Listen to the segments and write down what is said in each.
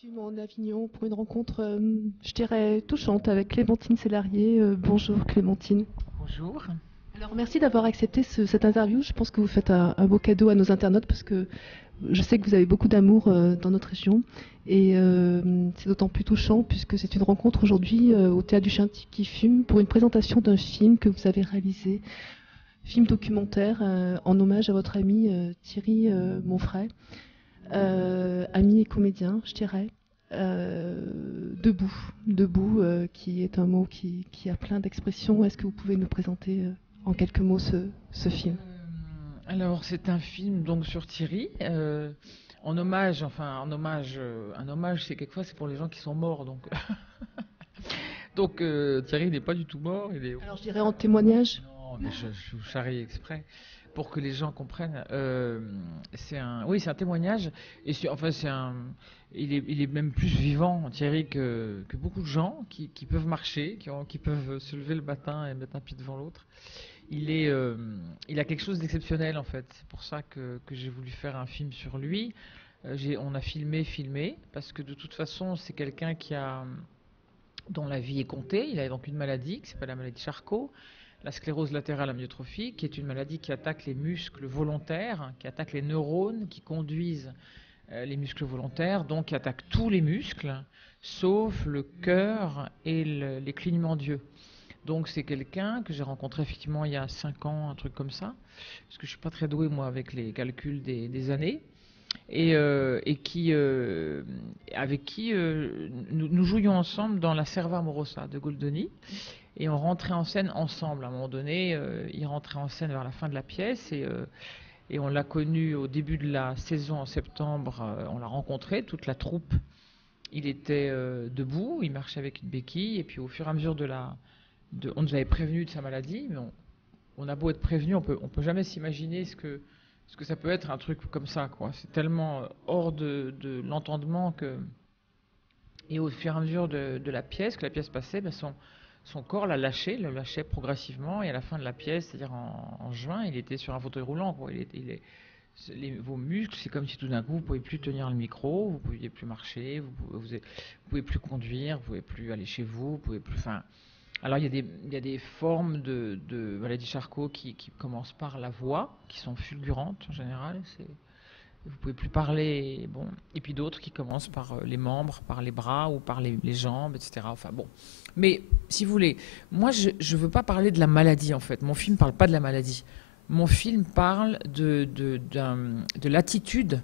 Fume en Avignon pour une rencontre, je dirais, touchante avec Clémentine Sélarié. Bonjour Clémentine. Bonjour. Alors merci d'avoir accepté cette interview. Je pense que vous faites un beau cadeau à nos internautes parce que je sais que vous avez beaucoup d'amour dans notre région. Et c'est d'autant plus touchant puisque c'est une rencontre aujourd'hui au Théâtre du Chien qui fume pour une présentation d'un film que vous avez réalisé, film documentaire en hommage à votre ami Thierry Monfray. Ami et comédien, je dirais. Debout, qui est un mot qui a plein d'expressions. Est-ce que vous pouvez nous présenter en quelques mots ce film? Alors, c'est un film donc sur Thierry, en hommage, un hommage, c'est quelquefois c'est pour les gens qui sont morts, donc Thierry n'est pas du tout mort, il est. Alors je dirais en témoignage. Non, mais je vous charrie exprès pour que les gens comprennent. Oui, c'est un témoignage et il est même plus vivant Thierry que beaucoup de gens qui peuvent marcher, qui peuvent se lever le matin et mettre un pied devant l'autre. Il a quelque chose d'exceptionnel en fait. C'est pour ça que j'ai voulu faire un film sur lui. On a filmé, parce que de toute façon, c'est quelqu'un dont la vie est comptée. Il a donc une maladie qui s'appelle la maladie Charcot, la sclérose latérale amyotrophique, qui est une maladie qui attaque les muscles volontaires, qui attaque les neurones qui conduisent les muscles volontaires, donc qui attaque tous les muscles, sauf le cœur et les clignements d'yeux. Donc c'est quelqu'un que j'ai rencontré effectivement il y a 5 ans, un truc comme ça, parce que je suis pas très doué moi avec les calculs des années, et avec qui nous jouions ensemble dans la Serva Amorosa de Goldoni, et on rentrait en scène ensemble. À un moment donné, il rentrait en scène vers la fin de la pièce, et on l'a connu au début de la saison en septembre, on l'a rencontré, toute la troupe. Il était debout, il marchait avec une béquille, et puis au fur et à mesure on nous avait prévenu de sa maladie, mais on a beau être prévenu, on peut jamais s'imaginer ce que ça peut être un truc comme ça, quoi. C'est tellement hors de l'entendement que. Et au fur et à mesure de la pièce, que la pièce passait, ben son corps le lâchait progressivement, et à la fin de la pièce, c'est-à-dire en juin, il était sur un fauteuil roulant, quoi. Vos muscles, c'est comme si tout d'un coup vous ne pouvez plus tenir le micro, vous ne pouviez plus marcher, vous pouvez plus conduire, vous ne pouvez plus aller chez vous, vous pouvez plus. Enfin, alors il y a des formes de maladie Charcot qui commencent par la voix, qui sont fulgurantes en général. Vous pouvez plus parler, bon. Et puis d'autres qui commencent par les membres, par les bras ou par les jambes, etc. Enfin bon. Mais si vous voulez, moi je ne veux pas parler de la maladie en fait. Mon film ne parle pas de la maladie. Mon film parle de l'attitude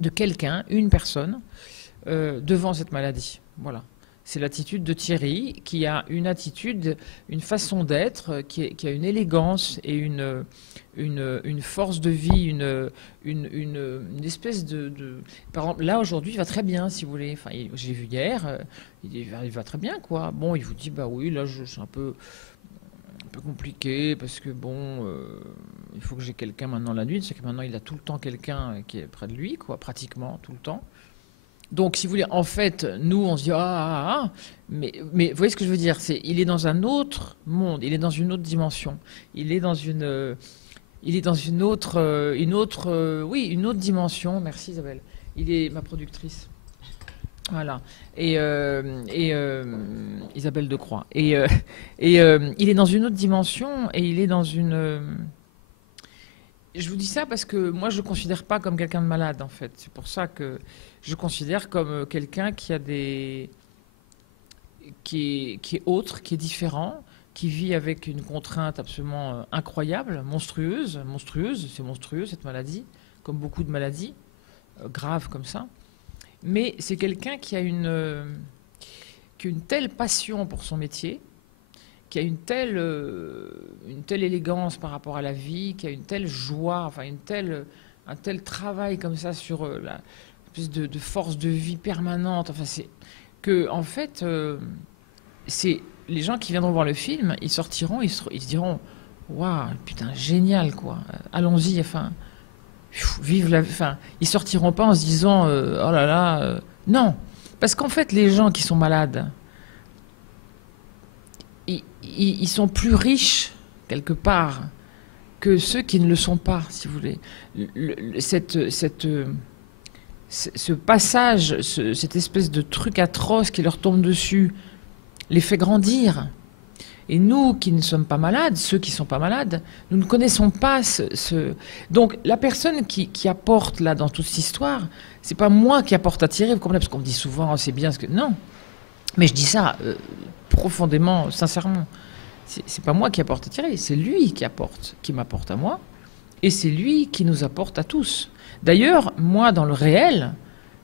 de quelqu'un, une personne, devant cette maladie. Voilà. C'est l'attitude de Thierry, qui a une attitude, une façon d'être, qui a une élégance et une force de vie, une espèce de. Par exemple, là aujourd'hui, il va très bien, si vous voulez. Enfin, j'ai vu hier, il va très bien, quoi. Bon, il vous dit, bah oui, là, c'est un peu compliqué parce que bon, il faut que j'ai quelqu'un maintenant la nuit. C'est que maintenant, il a tout le temps quelqu'un qui est près de lui, quoi, pratiquement tout le temps. Donc, si vous voulez, en fait, nous, on se dit mais vous voyez ce que je veux dire, il est dans un autre monde, il est dans une autre dimension, il est dans une autre dimension. Merci Isabelle. Il est ma productrice. Voilà. Et Isabelle Decroix. Et il est dans une autre dimension, et il est dans une. Je vous dis ça parce que moi, je ne le considère pas comme quelqu'un de malade, en fait. C'est pour ça que je le considère comme quelqu'un qui est autre, qui est différent, qui vit avec une contrainte absolument incroyable, monstrueuse, c'est monstrueux cette maladie, comme beaucoup de maladies graves comme ça. Mais c'est quelqu'un qui a une telle passion pour son métier, qui a une telle élégance par rapport à la vie, qui a une telle joie, enfin un tel travail comme ça sur la espèce de force de vie permanente. Enfin, c'est que en fait, c'est les gens qui viendront voir le film, ils sortiront, ils se diront, waouh, putain, génial quoi. Allons-y, enfin, vive la, enfin, ils sortiront pas en se disant, oh là là, non, parce qu'en fait, les gens qui sont malades, ils sont plus riches, quelque part, que ceux qui ne le sont pas, si vous voulez. ce passage, cette espèce de truc atroce qui leur tombe dessus, les fait grandir. Et nous qui ne sommes pas malades, ceux qui ne sont pas malades, nous ne connaissons pas Donc la personne qui apporte là dans toute cette histoire, c'est pas moi qui apporte à Thierry, vous comprenez, parce qu'on me dit souvent, oh, c'est bien ce que... Non, mais je dis ça profondément, sincèrement. C'est pas moi qui apporte à Thierry, c'est lui qui m'apporte à moi, et c'est lui qui nous apporte à tous. D'ailleurs, moi, dans le réel,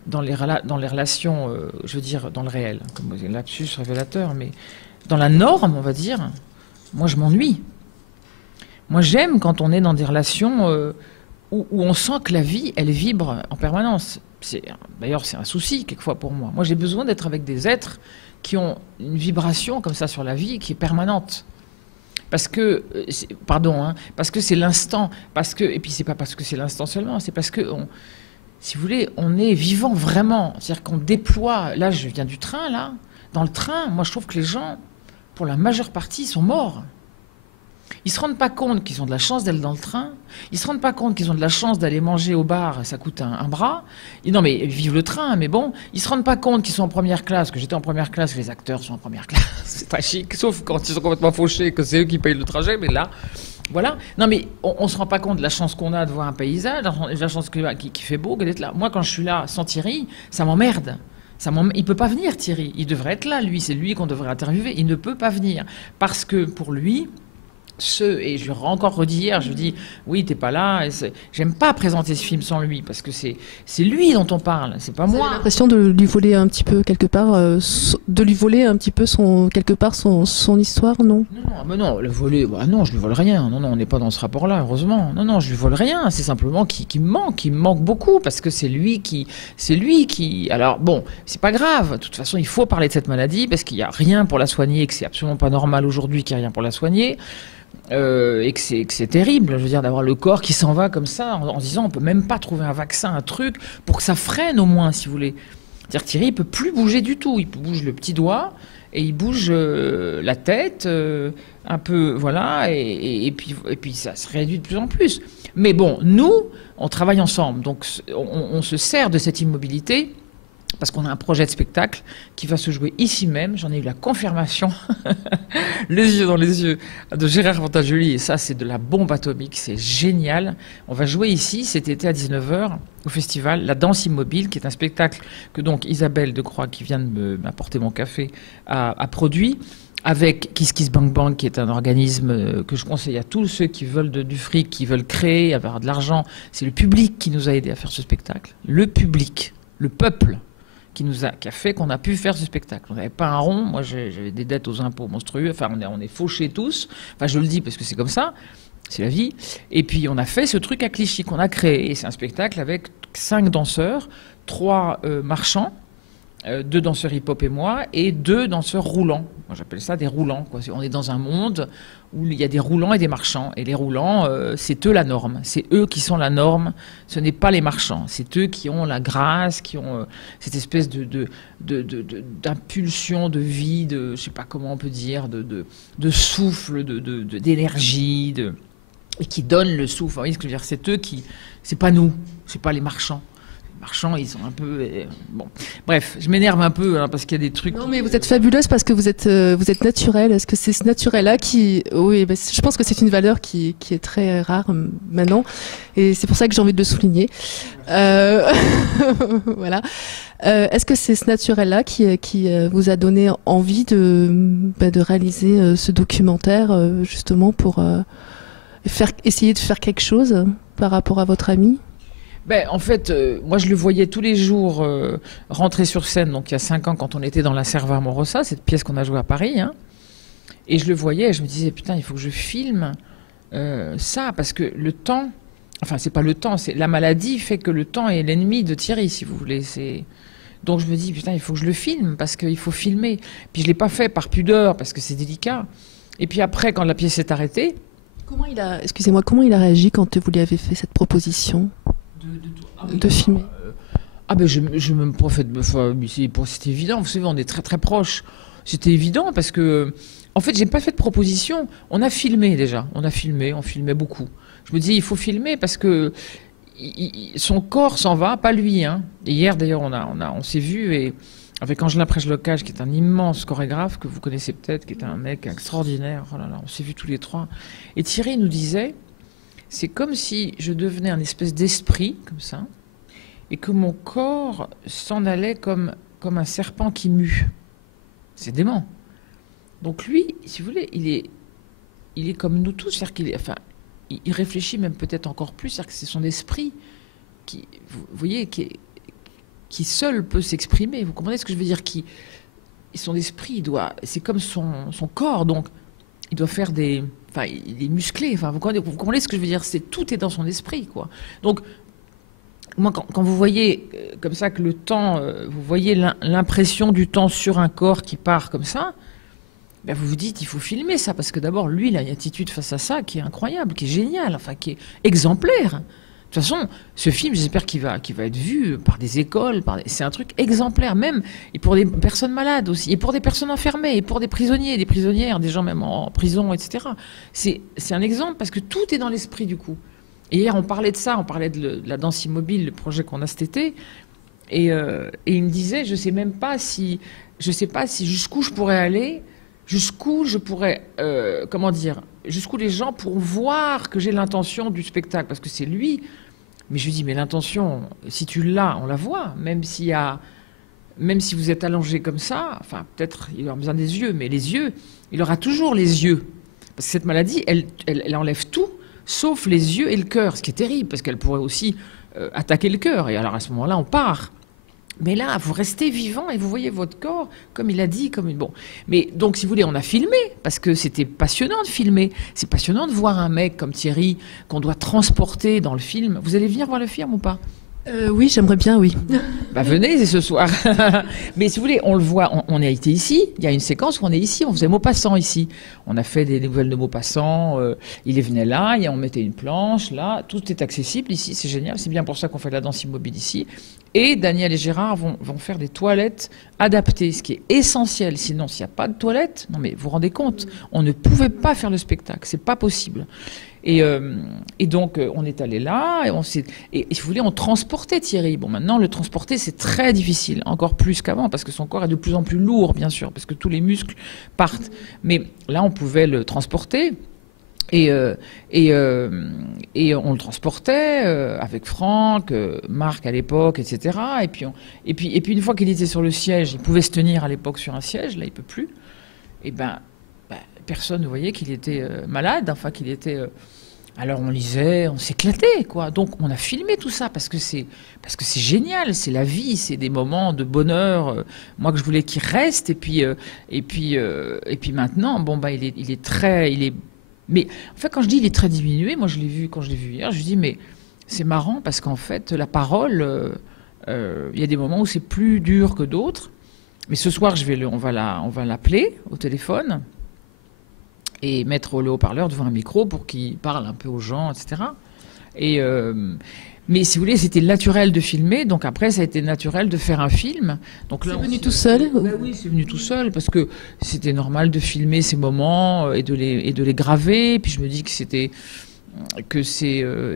dans les relations, je veux dire, dans le réel, comme un lapsus révélateur, mais dans la norme, on va dire, moi, je m'ennuie. Moi, j'aime quand on est dans des relations où on sent que la vie, elle vibre en permanence. D'ailleurs, c'est un souci, quelquefois, pour moi. Moi, j'ai besoin d'être avec des êtres qui ont une vibration, comme ça, sur la vie, qui est permanente. Parce que, parce que c'est l'instant, et puis c'est pas parce que c'est l'instant seulement, c'est parce que, si vous voulez, on est vivant vraiment. C'est-à-dire qu'on déploie, là je viens du train, là, dans le train, moi je trouve que les gens, pour la majeure partie, sont morts. Ils se rendent pas compte qu'ils ont de la chance d'aller dans le train, ils se rendent pas compte qu'ils ont de la chance d'aller manger au bar, ça coûte un bras. Non mais ils vivent le train, mais bon, ils se rendent pas compte qu'ils sont en première classe, que j'étais en première classe, que les acteurs sont en première classe, c'est très chic, sauf quand ils sont complètement fauchés, que c'est eux qui payent le trajet, mais là, voilà. Non mais on se rend pas compte de la chance qu'on a de voir un paysage, de la chance qui fait beau, d'être là. Moi quand je suis là sans Thierry, ça m'emmerde. Il peut pas venir Thierry, il devrait être là, lui, c'est lui qu'on devrait interviewer, il ne peut pas venir, parce que pour lui... et je lui ai encore redit hier, je lui dis oui, t'es pas là, j'aime pas présenter ce film sans lui, parce que c'est lui dont on parle, c'est pas moi. J'ai l'impression de lui voler un petit peu quelque part, son histoire, non? Non, le voler, non, je lui vole rien, non, on n'est pas dans ce rapport-là, heureusement, non, je lui vole rien, c'est simplement qu'il me manque beaucoup, parce que c'est lui qui, alors bon, c'est pas grave, de toute façon, il faut parler de cette maladie, parce qu'il y a rien pour la soigner, et que c'est absolument pas normal aujourd'hui qu'il n'y ait rien pour la soigner. Et que c'est terrible, je veux dire, d'avoir le corps qui s'en va comme ça, en se disant on peut même pas trouver un vaccin, un truc, pour que ça freine au moins, si vous voulez. C'est-à-dire Thierry, il peut plus bouger du tout, il bouge le petit doigt, et il bouge la tête, un peu, voilà, et puis ça se réduit de plus en plus. Mais bon, nous, on travaille ensemble, donc on se sert de cette immobilité, parce qu'on a un projet de spectacle qui va se jouer ici même. J'en ai eu la confirmation, les yeux dans les yeux, de Gérard Vantageli. Et ça, c'est de la bombe atomique. C'est génial. On va jouer ici cet été à 19h au festival La Danse Immobile, qui est un spectacle que donc Isabelle Decroix, qui vient de m'apporter mon café, a produit. Avec Kiss Kiss Bang Bang, qui est un organisme que je conseille à tous ceux qui veulent du fric, qui veulent créer, avoir de l'argent. C'est le public qui nous a aidés à faire ce spectacle. Le public, le peuple. Qui a fait qu'on a pu faire ce spectacle. On n'avait pas un rond, moi j'avais des dettes aux impôts monstrueux, enfin on est fauchés tous, enfin je le dis parce que c'est comme ça, c'est la vie, et puis on a fait ce truc à Clichy qu'on a créé, et c'est un spectacle avec 5 danseurs, 3 marchands, 2 danseurs hip-hop et moi, et 2 danseurs roulants. Moi j'appelle ça des roulants, quoi. On est dans un monde où il y a des roulants et des marchands. Et les roulants, c'est eux la norme. C'est eux qui sont la norme. Ce n'est pas les marchands. C'est eux qui ont la grâce, qui ont cette espèce d'impulsion de vie, je ne sais pas comment on peut dire, de souffle, d'énergie, et qui donnent le souffle. Vous voyez ce que je veux dire? C'est eux qui... C'est pas nous. C'est pas les marchands. Marchands, ils sont un peu... bon, bref, je m'énerve un peu hein, parce qu'il y a des trucs... Non, mais vous êtes fabuleuse parce que vous êtes naturelle. Est-ce que c'est ce naturel-là qui... Oui, ben, je pense que c'est une valeur qui est très rare maintenant. Et c'est pour ça que j'ai envie de le souligner. Voilà. Est-ce que c'est ce naturel-là qui vous a donné envie de réaliser ce documentaire, justement, pour essayer de faire quelque chose par rapport à votre ami ? Ben, en fait, moi je le voyais tous les jours rentrer sur scène, donc il y a 5 ans quand on était dans la Serva Morosa, cette pièce qu'on a jouée à Paris, hein, et je le voyais et je me disais putain il faut que je filme ça, parce que le temps, enfin c'est pas le temps, c'est la maladie fait que le temps est l'ennemi de Thierry si vous voulez, donc je me dis putain il faut que je le filme parce qu'il faut filmer, puis je l'ai pas fait par pudeur parce que c'est délicat, et puis après quand la pièce s'est arrêtée... Comment il a réagi quand vous lui avez fait cette proposition de filmer? Ben je me profite, c'était évident, vous savez, on est très très proches. C'était évident parce que, en fait, j'ai pas fait de proposition. On a filmé déjà, on filmait beaucoup. Je me dis, il faut filmer parce que son corps s'en va, pas lui. Hein. Et hier, d'ailleurs, on s'est vu et avec Angelin Prège-Locage, qui est un immense chorégraphe que vous connaissez peut-être, qui est un mec extraordinaire. Oh là là, on s'est vus tous les trois. Et Thierry nous disait, c'est comme si je devenais un espèce d'esprit, comme ça, et que mon corps s'en allait comme un serpent qui mue. C'est dément. Donc lui, si vous voulez, il est comme nous tous, c'est-à-dire il réfléchit même peut-être encore plus, c'est-à-dire que c'est son esprit qui, vous voyez, qui seul peut s'exprimer. Vous comprenez ce que je veux dire? Son esprit, c'est comme son corps, donc il doit faire il est musclé. Enfin, vous comprenez ce que je veux dire? Tout est dans son esprit, quoi. Donc, moi, quand vous voyez comme ça que le temps, vous voyez l'impression du temps sur un corps qui part comme ça, ben vous vous dites, il faut filmer ça, parce que d'abord, lui, il a une attitude face à ça qui est incroyable, qui est géniale, enfin, qui est exemplaire. De toute façon, ce film, j'espère qu'il va être vu par des écoles, c'est un truc exemplaire, même, et pour des personnes malades aussi, et pour des personnes enfermées, et pour des prisonniers, des prisonnières, des gens même en prison, etc. C'est un exemple, parce que tout est dans l'esprit, du coup. Et hier, on parlait de ça, on parlait de la danse immobile, le projet qu'on a cet été, et il me disait, je sais pas si jusqu'où je pourrais aller, jusqu'où je pourrais, jusqu'où les gens pourront voir que j'ai l'intention du spectacle, parce que c'est lui. Mais je lui dis, mais l'intention, si tu l'as, on la voit, même si vous êtes allongé comme ça, enfin, peut-être il aura besoin des yeux, mais les yeux, il aura toujours les yeux. Parce que cette maladie, elle enlève tout, sauf les yeux et le cœur, ce qui est terrible, parce qu'elle pourrait aussi attaquer le cœur. Et alors, à ce moment-là, on part. Mais là, vous restez vivant et vous voyez votre corps, comme il a dit, bon. Mais donc, si vous voulez, on a filmé, parce que c'était passionnant de filmer. C'est passionnant de voir un mec comme Thierry, qu'on doit transporter dans le film. Vous allez venir voir le film ou pas? Oui, j'aimerais bien, oui. Bah venez, c'est ce soir. Mais si vous voulez, on le voit, on a été ici, il y a une séquence où on est ici, on faisait Maupassant ici. On a fait des nouvelles de Maupassant, il venait là, on mettait une planche, là, tout est accessible ici, c'est génial, c'est bien pour ça qu'on fait de la danse immobile ici. Et Daniel et Gérard vont faire des toilettes adaptées, ce qui est essentiel. Sinon, s'il n'y a pas de toilettes, non mais vous vous rendez compte, on ne pouvait pas faire le spectacle, c'est pas possible. Et donc, on est allé là, et si vous voulez, on transportait Thierry. Bon, maintenant, le transporter, c'est très difficile, encore plus qu'avant, parce que son corps est de plus en plus lourd, bien sûr, parce que tous les muscles partent. Mais là, on pouvait le transporter, et on le transportait avec Franck, Marc à l'époque, etc. Et puis une fois qu'il était sur le siège, il pouvait se tenir à l'époque sur un siège, là, il peut plus. Et personne ne voyait qu'il était malade, enfin qu'il était... alors on lisait, on s'éclatait, quoi. Donc on a filmé tout ça parce que c'est génial, c'est la vie, c'est des moments de bonheur. Moi que je voulais qu'il reste, et puis maintenant, bon il est. Mais en fait, quand je dis il est très diminué, moi quand je l'ai vu hier, je lui dis mais c'est marrant parce qu'en fait la parole, il y a des moments où c'est plus dur que d'autres. Mais ce soir, on va l'appeler au téléphone et mettre le haut-parleur devant un micro pour qu'il parle un peu aux gens, etc. Mais si vous voulez, c'était naturel de filmer, donc après, ça a été naturel de faire un film. Donc là, c'est venu tout seul? Oui, c'est venu tout seul, parce que c'était normal de filmer ces moments et de les graver. Puis je me dis que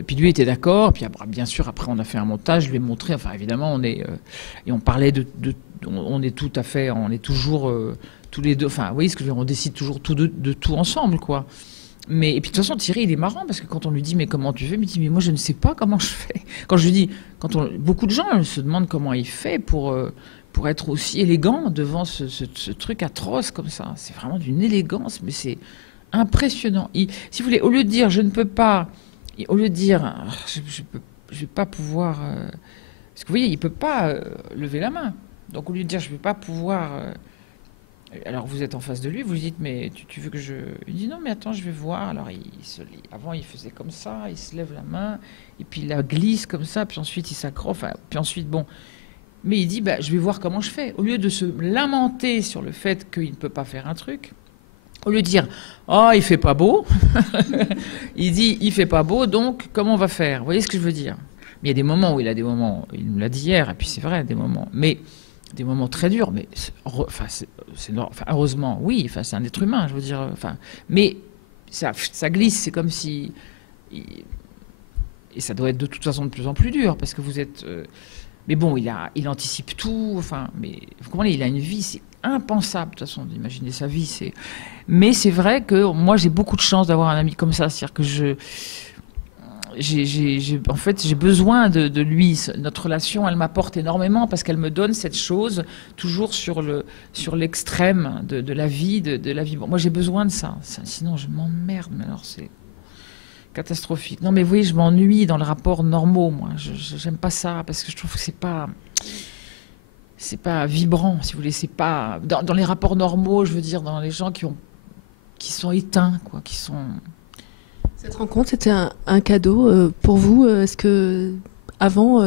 puis lui était d'accord. Puis bien sûr, après, on a fait un montage, je lui ai montré. Enfin, évidemment, et on parlait on est tout à fait, on est toujours tous les deux. Enfin, vous voyez ce que je veux dire, on décide toujours de tout ensemble, quoi. Et puis de toute façon, Thierry, il est marrant parce que quand on lui dit mais comment tu fais, il me dit mais moi je ne sais pas comment je fais. Quand je lui dis, beaucoup de gens se demandent comment il fait pour être aussi élégant devant ce truc atroce comme ça. C'est vraiment d'une élégance, mais c'est impressionnant. Si vous voulez, au lieu de dire je ne peux pas, au lieu de dire je vais pas pouvoir, parce que vous voyez, il peut pas lever la main. Donc au lieu de dire je vais pas pouvoir. Alors vous êtes en face de lui, vous lui dites mais tu veux que je... Il dit non mais attends, je vais voir. Alors avant il faisait comme ça, il se lève la main, et puis il la glisse comme ça, puis ensuite il s'accroche, puis ensuite bon... Mais il dit je vais voir comment je fais. Au lieu de se lamenter sur le fait qu'il ne peut pas faire un truc, au lieu de dire oh il fait pas beau, il dit il fait pas beau, donc comment on va faire? Vous voyez ce que je veux dire? Mais il y a des moments où il nous l'a dit hier, et puis c'est vrai, des moments très durs, mais heureusement, oui, c'est un être humain, je veux dire, mais ça glisse, c'est comme si et ça doit être de toute façon de plus en plus dur, parce que vous êtes... mais bon, il anticipe tout, enfin, mais vous comprenez, il a une vie, c'est impensable, de toute façon, d'imaginer sa vie. Mais c'est vrai que moi, j'ai beaucoup de chance d'avoir un ami comme ça, c'est-à-dire que en fait, j'ai besoin de lui. Notre relation, elle m'apporte énormément parce qu'elle me donne cette chose toujours sur l'extrême de la vie, de la vie. Bon, moi, j'ai besoin de ça. Sinon, je m'emmerde. Mais alors, c'est catastrophique. Non, mais vous voyez, je m'ennuie dans le rapport normaux, moi. J'aime pas ça parce que je trouve que c'est pas vibrant, si vous voulez. C'est pas dans les rapports normaux. Je veux dire, dans les gens qui sont éteints, quoi, qui sont... Cette rencontre, c'était un cadeau pour vous. Est-ce que avant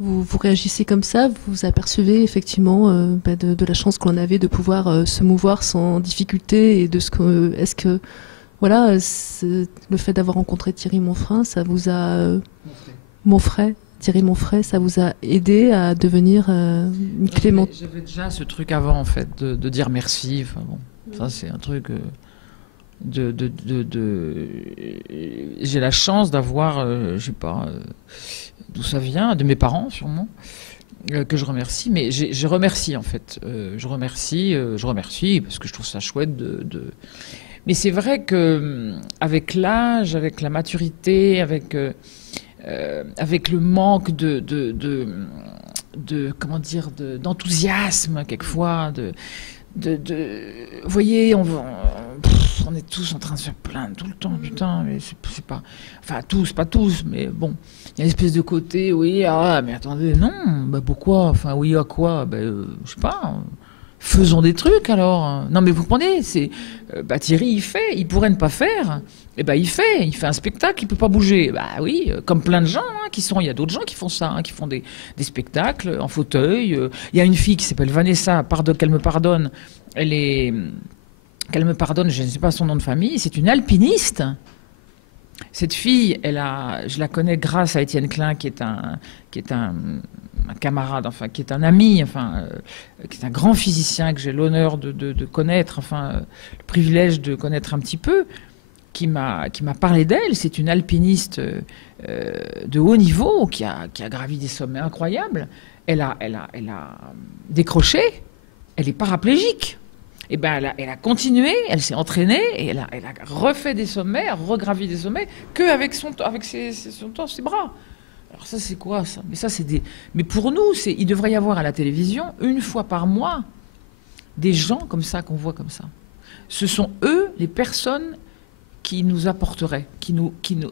vous réagissez comme ça, vous apercevez effectivement de la chance qu'on avait de pouvoir se mouvoir sans difficulté et de ce que est-ce que voilà le fait d'avoir rencontré Thierry Monfray, ça vous a Thierry Monfray, ça vous a aidé à devenir une Clément. J'avais déjà ce truc avant en fait de dire merci. Enfin bon, ça c'est un truc. J'ai la chance d'avoir, je sais pas d'où ça vient, de mes parents sûrement, que je remercie, mais je remercie en fait, je remercie parce que je trouve ça chouette Mais c'est vrai que avec l'âge, avec la maturité, avec le manque comment dire, d'enthousiasme quelquefois, vous voyez, on est tous en train de se plaindre tout le temps, putain, mais c'est pas... Enfin, pas tous, mais bon, il y a une espèce de côté, oui, mais attendez, non, bah pourquoi? Enfin, oui, à quoi? Je sais pas, faisons des trucs alors. Non, mais vous comprenez, Thierry, il pourrait ne pas faire, et il fait un spectacle, il peut pas bouger. Bah oui, comme plein de gens, il y a d'autres gens qui font ça, qui font des spectacles en fauteuil. Il y a une fille qui s'appelle Vanessa, qu'elle me pardonne, qu'elle me pardonne, je ne sais pas son nom de famille, c'est une alpiniste. Cette fille, je la connais grâce à Étienne Klein, qui est un camarade, enfin, qui est un ami, enfin, qui est un grand physicien que j'ai l'honneur de connaître, enfin, le privilège de connaître un petit peu, qui m'a parlé d'elle. C'est une alpiniste de haut niveau qui a gravi des sommets incroyables. Elle a décroché, elle est paraplégique. Et elle a continué, elle s'est entraînée et elle a refait des sommets, regravi des sommets qu'avec ses bras. Alors ça, c'est quoi ça? Mais pour nous, il devrait y avoir à la télévision une fois par mois des gens comme ça qu'on voit comme ça. Ce sont eux les personnes qui nous apporteraient,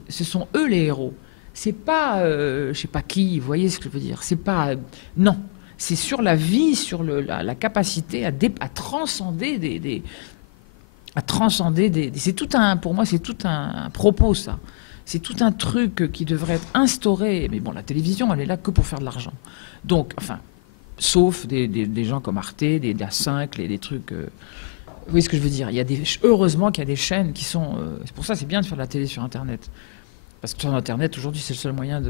ce sont eux les héros. C'est pas, je sais pas qui, vous voyez ce que je veux dire? C'est pas, non. C'est sur la vie, sur la capacité à transcender c'est tout pour moi, c'est tout un propos, ça. C'est tout un truc qui devrait être instauré. Mais bon, la télévision, elle est là que pour faire de l'argent. Donc, enfin, sauf des gens comme Arte, des A5, des trucs... vous voyez ce que je veux dire? Heureusement qu'il y a des chaînes qui sont... c'est pour ça c'est bien de faire de la télé sur Internet. Parce que sur Internet, aujourd'hui, c'est le seul moyen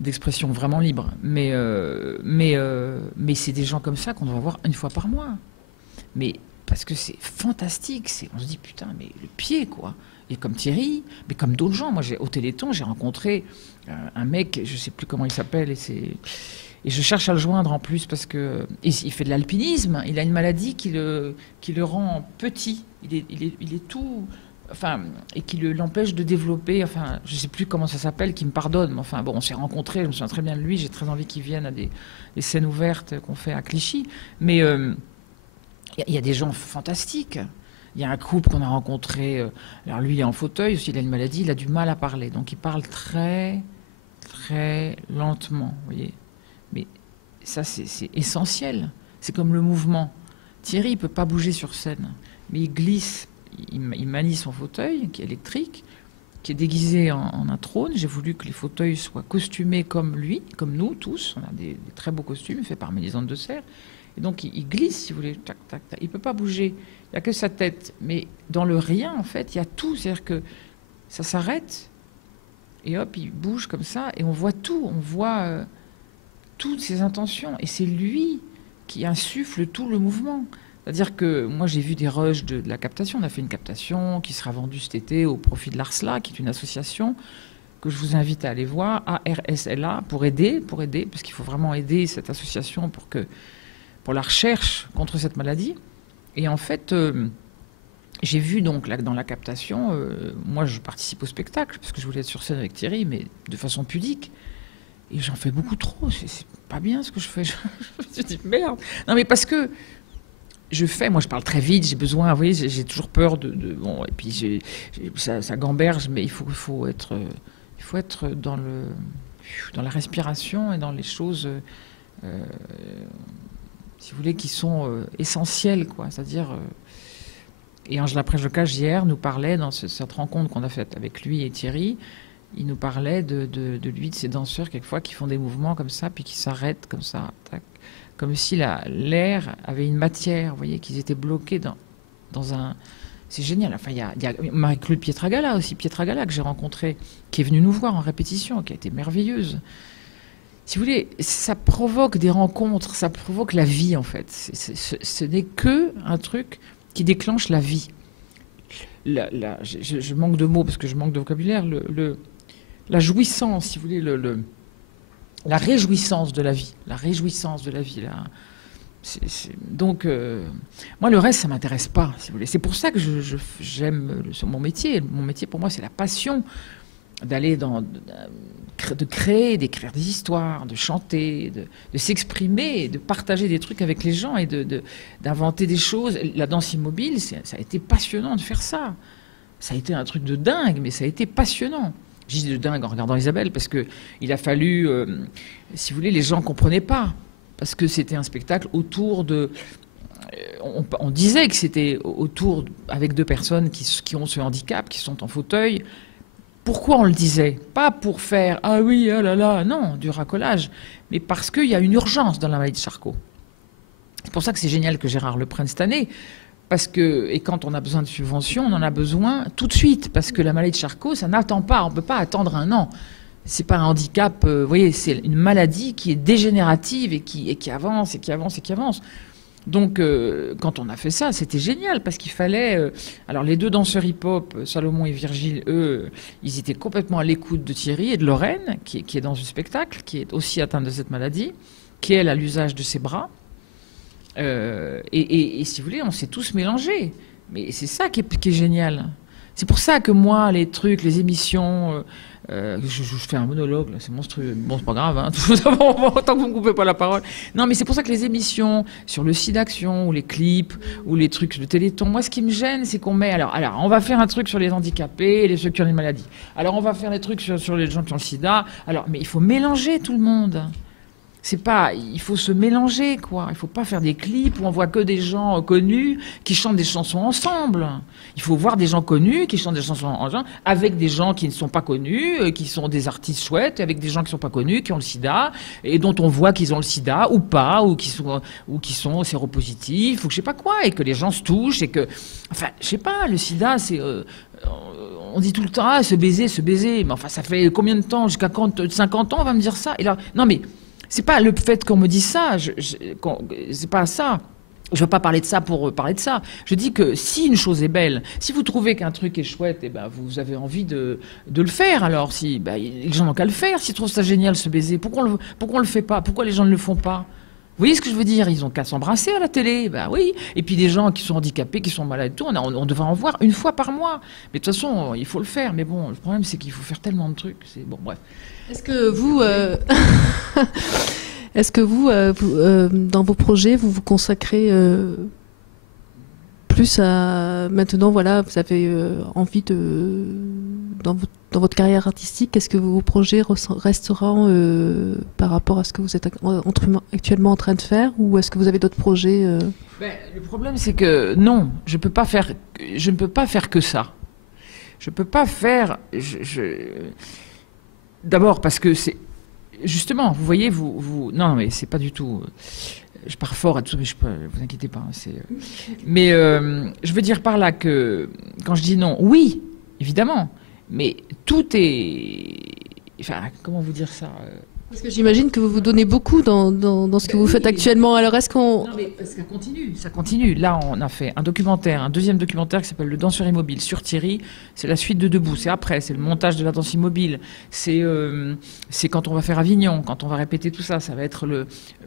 d'expression vraiment libre. Mais c'est des gens comme ça qu'on doit voir une fois par mois. Mais parce que c'est fantastique. On se dit, putain, mais le pied, quoi. Et comme Thierry, mais comme d'autres gens. Moi, au Téléthon, j'ai rencontré un mec, je ne sais plus comment il s'appelle, et je cherche à le joindre en plus parce que il fait de l'alpinisme. Il a une maladie qui le rend petit. Il est tout... Enfin, et qui l'empêche de développer, enfin, je ne sais plus comment ça s'appelle, qui me pardonne, mais enfin, bon, on s'est rencontrés, je me souviens très bien de lui, j'ai très envie qu'il vienne à des scènes ouvertes qu'on fait à Clichy, mais il y a des gens fantastiques. Il y a un couple qu'on a rencontré, alors lui, il est en fauteuil aussi, il a une maladie, il a du mal à parler, donc il parle très, très lentement, vous voyez. Mais ça, c'est essentiel, c'est comme le mouvement. Thierry, il ne peut pas bouger sur scène, mais il glisse. Il manie son fauteuil, qui est électrique, qui est déguisé en un trône. J'ai voulu que les fauteuils soient costumés comme lui, comme nous tous. On a des très beaux costumes faits par Mélisande de Serres. Et donc, il glisse, si vous voulez. Tac, tac, tac. Il ne peut pas bouger. Il n'y a que sa tête. Mais dans le rien, en fait, il y a tout. C'est-à-dire que ça s'arrête. Et hop, il bouge comme ça. Et on voit tout. On voit toutes ses intentions. Et c'est lui qui insuffle tout le mouvement. C'est-à-dire que moi, j'ai vu des rushs de la captation. On a fait une captation qui sera vendue cet été au profit de l'Arsla, qui est une association. que je vous invite à aller voir, ARSLA, pour aider, parce qu'il faut vraiment aider cette association pour la recherche contre cette maladie. Et en fait, j'ai vu donc là, dans la captation, moi je participe au spectacle, parce que je voulais être sur scène avec Thierry, mais de façon pudique. Et j'en fais beaucoup trop, c'est pas bien ce que je fais. Je me dis merde. Non mais parce que moi je parle très vite, j'ai besoin, vous voyez, j'ai toujours peur bon, et puis ça gamberge, mais il faut être dans la respiration et dans les choses, si vous voulez, qui sont essentielles, quoi. C'est-à-dire, et Angela Préjocage hier nous parlait dans cette rencontre qu'on a faite avec lui et Thierry. Il nous parlait de lui, de ces danseurs quelquefois qui font des mouvements comme ça, puis qui s'arrêtent comme ça, tac, comme si l'air avait une matière, vous voyez, qu'ils étaient bloqués dans un... C'est génial. Enfin, il y a Marie-Claude Pietragala aussi, Pietragala, que j'ai rencontrée, qui est venue nous voir en répétition, qui a été merveilleuse. Si vous voulez, ça provoque des rencontres, ça provoque la vie, en fait. Ce n'est que un truc qui déclenche la vie. Je manque de mots parce que je manque de vocabulaire. La jouissance, si vous voulez, la réjouissance de la vie. La réjouissance de la vie, là. Donc, moi, le reste, ça ne m'intéresse pas, si vous voulez. C'est pour ça que j'aime mon métier. Mon métier, pour moi, c'est la passion d'aller de créer, d'écrire des histoires, de chanter, de s'exprimer, de partager des trucs avec les gens et d'inventer des choses. La danse immobile, ça a été passionnant de faire ça. Ça a été un truc de dingue, mais ça a été passionnant. Je dis de dingue en regardant Isabelle, parce qu'il a fallu, si vous voulez, les gens ne comprenaient pas. Parce que c'était un spectacle autour de... On disait que c'était autour, avec deux personnes qui ont ce handicap, qui sont en fauteuil. Pourquoi on le disait? Pas pour faire « Ah oui, ah là là », non, du racolage, mais parce qu'il y a une urgence dans la maladie de Charcot. C'est pour ça que c'est génial que Gérard le prenne cette année, parce que, et quand on a besoin de subventions, on en a besoin tout de suite, parce que la maladie de Charcot, ça n'attend pas, on ne peut pas attendre un an. C'est pas un handicap, vous voyez, c'est une maladie qui est dégénérative et qui avance et qui avance et qui avance. Donc, quand on a fait ça, c'était génial parce qu'il fallait... alors, les deux danseurs hip-hop, Salomon et Virgile, eux, ils étaient complètement à l'écoute de Thierry et de Lorraine, qui est dans ce spectacle, qui est aussi atteinte de cette maladie, qui, elle, a l'usage de ses bras. Et si vous voulez, on s'est tous mélangés. Mais c'est ça qui est génial. C'est pour ça que moi, les trucs, les émissions... je fais un monologue, c'est monstrueux. Bon, c'est pas grave, hein, tant que vous ne me coupez pas la parole. Non, mais c'est pour ça que les émissions sur le SIDAction, ou les clips, ou les trucs de Téléthon, moi, ce qui me gêne, c'est qu'on met... Alors, on va faire un truc sur les handicapés, ceux qui ont des maladies. Alors, on va faire des trucs sur les gens qui ont le sida. Alors, mais il faut mélanger tout le monde. C'est pas, il faut se mélanger, quoi. Il faut pas faire des clips où on voit que des gens connus qui chantent des chansons ensemble. Il faut voir des gens connus qui chantent des chansons ensemble avec des gens qui ne sont pas connus, qui sont des artistes chouettes, avec des gens qui sont pas connus, qui ont le sida et dont on voit qu'ils ont le sida ou pas, ou qui sont séropositifs ou je sais pas quoi, et que les gens se touchent et que, enfin, je sais pas, le sida, c'est on dit tout le temps, ah, se baiser, mais enfin, ça fait combien de temps, jusqu'à 50 ans, on va me dire ça. Et là, non mais c'est pas le fait qu'on me dise ça, c'est pas ça. Je ne veux pas parler de ça pour parler de ça. Je dis que si une chose est belle, si vous trouvez qu'un truc est chouette, eh ben vous avez envie de le faire. Alors, les gens n'ont qu'à le faire. S'ils trouvent ça génial, se baiser, pourquoi on le fait pas? Pourquoi les gens ne le font pas? Vous voyez ce que je veux dire? Ils ont qu'à s'embrasser à la télé. Ben oui. Et puis des gens qui sont handicapés, qui sont malades et tout, on devrait en voir une fois par mois. Mais de toute façon, il faut le faire. Mais bon, le problème, c'est qu'il faut faire tellement de trucs. Bon, bref. Est-ce que vous, dans vos projets, vous vous consacrez plus à... Maintenant, voilà, vous avez envie de... Dans votre carrière artistique, est-ce que vos projets resteront par rapport à ce que vous êtes actuellement en train de faire, ou est-ce que vous avez d'autres projets Le problème, c'est que non, je ne peux pas faire que ça. Je ne peux pas faire... D'abord parce que c'est... Justement, vous voyez, non, mais c'est pas du tout... Je pars fort et tout, mais vous inquiétez pas. Mais je veux dire par là que, quand je dis non, oui, évidemment, mais tout est... Enfin, comment vous dire ça Parce que j'imagine que vous vous donnez beaucoup dans ce que vous faites actuellement. Alors est-ce qu'on... Non, mais ça continue. Là, on a fait un documentaire, un deuxième documentaire qui s'appelle Le danseur immobile sur Thierry. C'est la suite de Debout. C'est après, c'est le montage de la danse immobile. C'est quand on va faire Avignon, quand on va répéter tout ça. Ça va être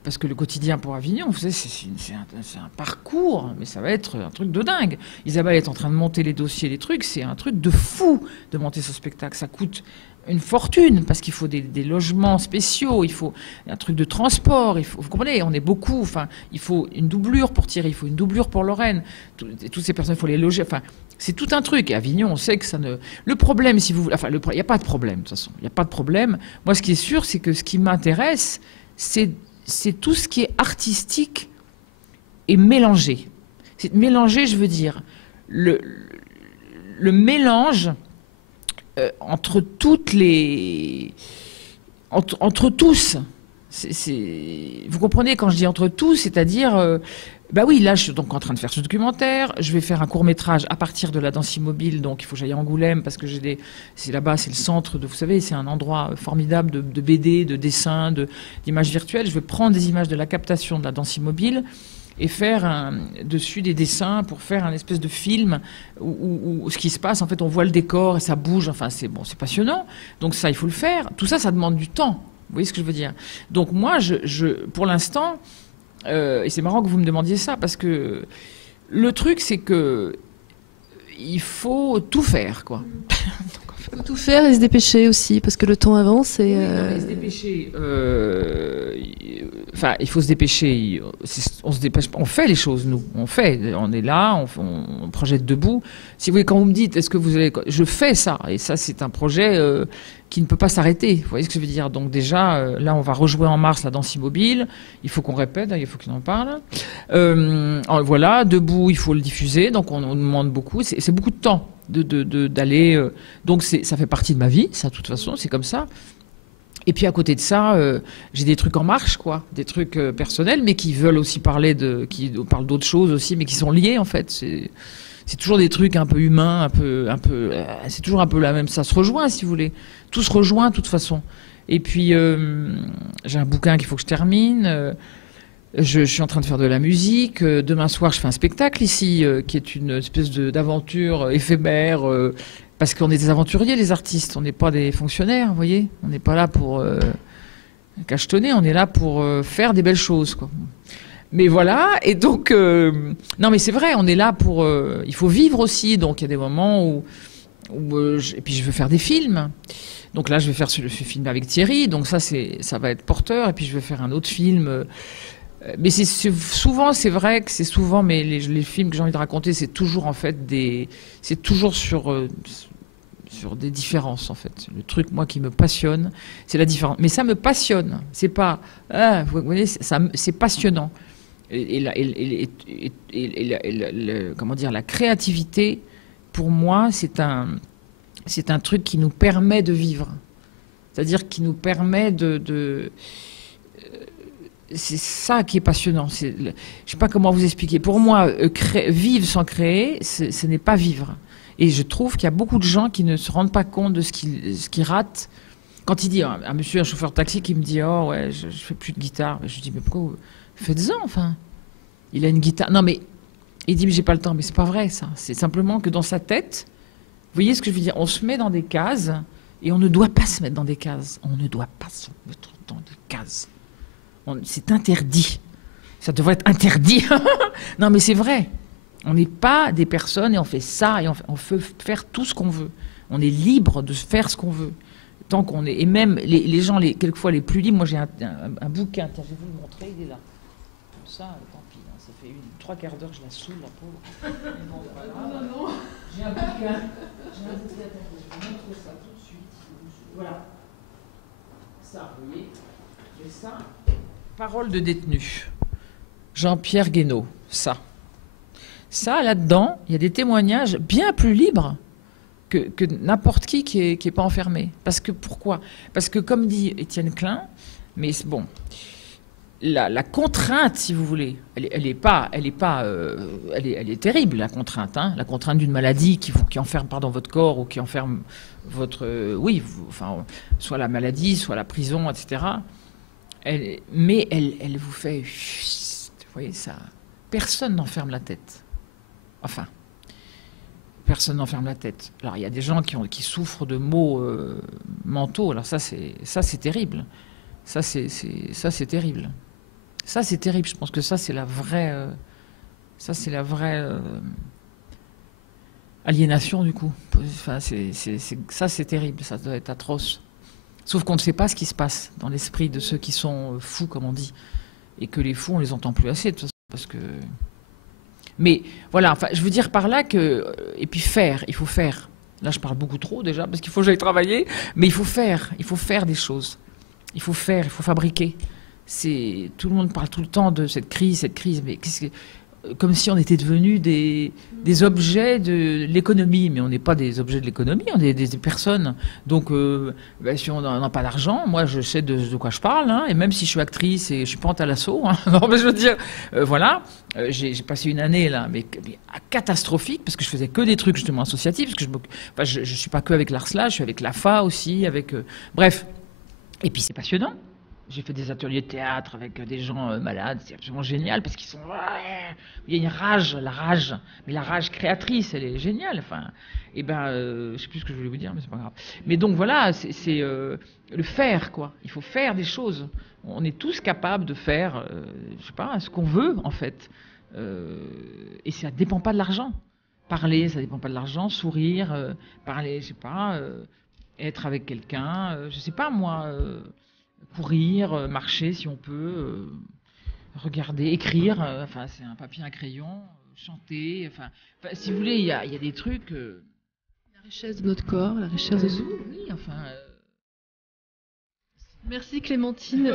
parce que le quotidien pour Avignon, vous savez, c'est un parcours, mais ça va être un truc de dingue. Isabelle est en train de monter les dossiers, les trucs. C'est un truc de fou de monter ce spectacle. Ça coûte une fortune, parce qu'il faut des logements spéciaux, il faut un truc de transport, vous comprenez, on est beaucoup, enfin, il faut une doublure pour Thierry, il faut une doublure pour Lorraine, toutes ces personnes, il faut les loger, enfin, c'est tout un truc. Et Avignon, on sait que ça ne... Le problème, si vous voulez, enfin, il n'y a pas de problème, de toute façon, il n'y a pas de problème. Moi, ce qui est sûr, c'est que ce qui m'intéresse, c'est tout ce qui est artistique et mélangé. C'est mélangé, je veux dire, le mélange entre toutes les... Entre tous. Vous comprenez quand je dis entre tous, c'est-à-dire... bah oui, là, je suis donc en train de faire ce documentaire. Je vais faire un court-métrage à partir de la danse immobile. Donc, il faut que j'aille à Angoulême parce que c'est là-bas, c'est le centre de... Vous savez, c'est un endroit formidable de BD, de dessins, d'images virtuelles. Je vais prendre des images de la captation de la danse immobile et faire dessus des dessins pour faire un espèce de film où ce qui se passe, en fait, on voit le décor et ça bouge. Enfin, c'est passionnant. Donc ça, il faut le faire. Tout ça, ça demande du temps. Vous voyez ce que je veux dire? Donc moi, pour l'instant, et c'est marrant que vous me demandiez ça, parce que le truc, c'est que il faut tout faire, quoi. Il faut tout faire et se dépêcher aussi, parce que le temps avance. Et oui, non, mais se dépêcher. Enfin, il faut se dépêcher. On se dépêche. On fait les choses, nous. On est là. On projette debout. Si vous voulez, quand vous me dites, est-ce que vous allez, je fais ça. Et ça, c'est un projet qui ne peut pas s'arrêter. Vous voyez ce que je veux dire? Donc déjà, là, on va rejouer en mars la danse immobile. Il faut qu'on répète. Il faut qu'on en parle. Voilà, debout, il faut le diffuser. Donc on demande beaucoup. C'est beaucoup de temps d'aller. Donc ça fait partie de ma vie. Ça, de toute façon, c'est comme ça. Et puis à côté de ça, j'ai des trucs en marche, quoi, des trucs personnels, mais qui veulent aussi qui parlent d'autres choses aussi, mais qui sont liés en fait. C'est toujours des trucs un peu humains, un peu. C'est toujours un peu la même. Ça se rejoint, si vous voulez. Tout se rejoint de toute façon. Et puis j'ai un bouquin qu'il faut que je termine. Je suis en train de faire de la musique. Demain soir, je fais un spectacle ici, qui est une espèce d'aventure éphémère. Parce qu'on est des aventuriers, les artistes. On n'est pas des fonctionnaires, vous voyez. On n'est pas là pour cachetonner. On est là pour faire des belles choses, quoi. Mais voilà. Et donc, non, mais c'est vrai. On est là pour. Il faut vivre aussi. Donc, il y a des moments où et puis, je veux faire des films. Donc là, je vais faire ce film avec Thierry. Donc ça va être porteur. Et puis, je vais faire un autre film. Mais souvent, c'est vrai que c'est souvent, mais les films que j'ai envie de raconter, c'est toujours en fait c'est toujours sur des différences en fait. Le truc, moi, qui me passionne, c'est la différence. Mais ça me passionne. C'est pas, vous voyez, c'est passionnant. Comment dire, la créativité, pour moi, c'est un truc qui nous permet de vivre. C'est-à-dire qui nous permet c'est ça qui est passionnant. Je ne sais pas comment vous expliquer. Pour moi, vivre sans créer, ce n'est pas vivre. Et je trouve qu'il y a beaucoup de gens qui ne se rendent pas compte de ce qu'ils ratent. Quand il dit, un monsieur, un chauffeur de taxi qui me dit, oh ouais, je fais plus de guitare. Je lui dis, mais pourquoi faites-en, enfin. Il a une guitare. Non, mais il dit, mais j'ai pas le temps. Mais c'est pas vrai, ça. C'est simplement que dans sa tête, vous voyez ce que je veux dire? On se met dans des cases et on ne doit pas se mettre dans des cases. On ne doit pas se mettre dans des cases. C'est interdit. Ça devrait être interdit. Non, mais c'est vrai. On n'est pas des personnes et on fait ça et on peut faire tout ce qu'on veut. On est libre de faire ce qu'on veut. Tant qu'on est... Et même les gens, quelquefois les plus libres, moi j'ai un bouquin, tiens, je vais vous le montrer, il est là. Comme ça, tant pis, hein, ça fait 3/4 d'heure que je la saoule, la pauvre. Bon, voilà. Non. J'ai un bouquin, attendez, je vous montre ça tout de suite. Voilà. Ça, vous voyez, j'ai ça. Parole de détenu. Jean-Pierre Guénaud, ça. Ça, là-dedans, il y a des témoignages bien plus libres que n'importe qui est pas enfermé. Parce que, pourquoi? Parce que, comme dit Étienne Klein, mais bon, la contrainte, si vous voulez, elle est terrible, la contrainte. Hein, la contrainte d'une maladie qui enferme votre corps ou qui enferme votre... soit la maladie, soit la prison, etc. mais elle vous fait... Vous voyez ça. Personne n'en ferme la tête. Enfin, personne n'en ferme la tête. Alors, il y a des gens qui souffrent de maux mentaux. Alors ça, c'est terrible. Ça, c'est terrible. Ça, c'est terrible. Je pense que ça, c'est la vraie... aliénation, du coup. Enfin, ça, c'est terrible. Ça doit être atroce. Sauf qu'on ne sait pas ce qui se passe dans l'esprit de ceux qui sont fous, comme on dit. Et que les fous, on les entend plus assez, de toute façon, parce que... Mais voilà, enfin, je veux dire par là que... Et puis il faut faire. Là, je parle beaucoup trop déjà, parce qu'il faut que j'aille travailler, mais il faut faire des choses. Il faut fabriquer. Tout le monde parle tout le temps de cette crise, mais comme si on était devenus des objets de l'économie, mais on n'est pas des objets de l'économie, on est des personnes. Donc, si on n'a pas d'argent, moi je sais de quoi je parle, hein, et même si je suis actrice et je suis pas à l'assaut, hein, non, mais je veux dire, voilà, j'ai passé une année là, mais catastrophique, parce que je faisais que des trucs justement associatifs, parce que je suis pas que avec l'ARSLA, je suis avec l'AFA aussi, bref, et puis c'est passionnant. J'ai fait des ateliers de théâtre avec des gens malades, c'est absolument génial parce qu'ils sont... Il y a une rage, mais la rage créatrice, elle est géniale. Enfin, et je sais plus ce que je voulais vous dire, mais c'est pas grave. Mais donc voilà, c'est le faire, quoi. Il faut faire des choses. On est tous capables de faire, je sais pas, ce qu'on veut en fait. Et ça dépend pas de l'argent. Parler, ça dépend pas de l'argent. Sourire, parler, je sais pas, être avec quelqu'un, je sais pas moi. Courir, marcher si on peut, regarder, écrire, enfin c'est un papier, un crayon, chanter, enfin si vous voulez, il y a des trucs... La richesse de notre corps, la richesse de... Oui, enfin... Merci Clémentine.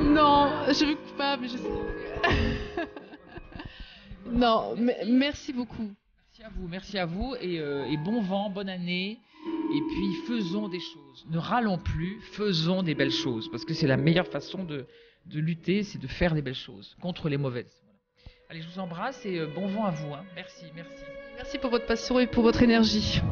Non, je veux pas, mais je sais. Non, merci beaucoup. Merci à vous, et bon vent, bonne année. Et puis faisons des choses, ne râlons plus, faisons des belles choses, parce que c'est la meilleure façon de lutter, c'est de faire des belles choses contre les mauvaises. Voilà. Allez, je vous embrasse et bon vent à vous. Hein. Merci. Merci pour votre passion et pour votre énergie.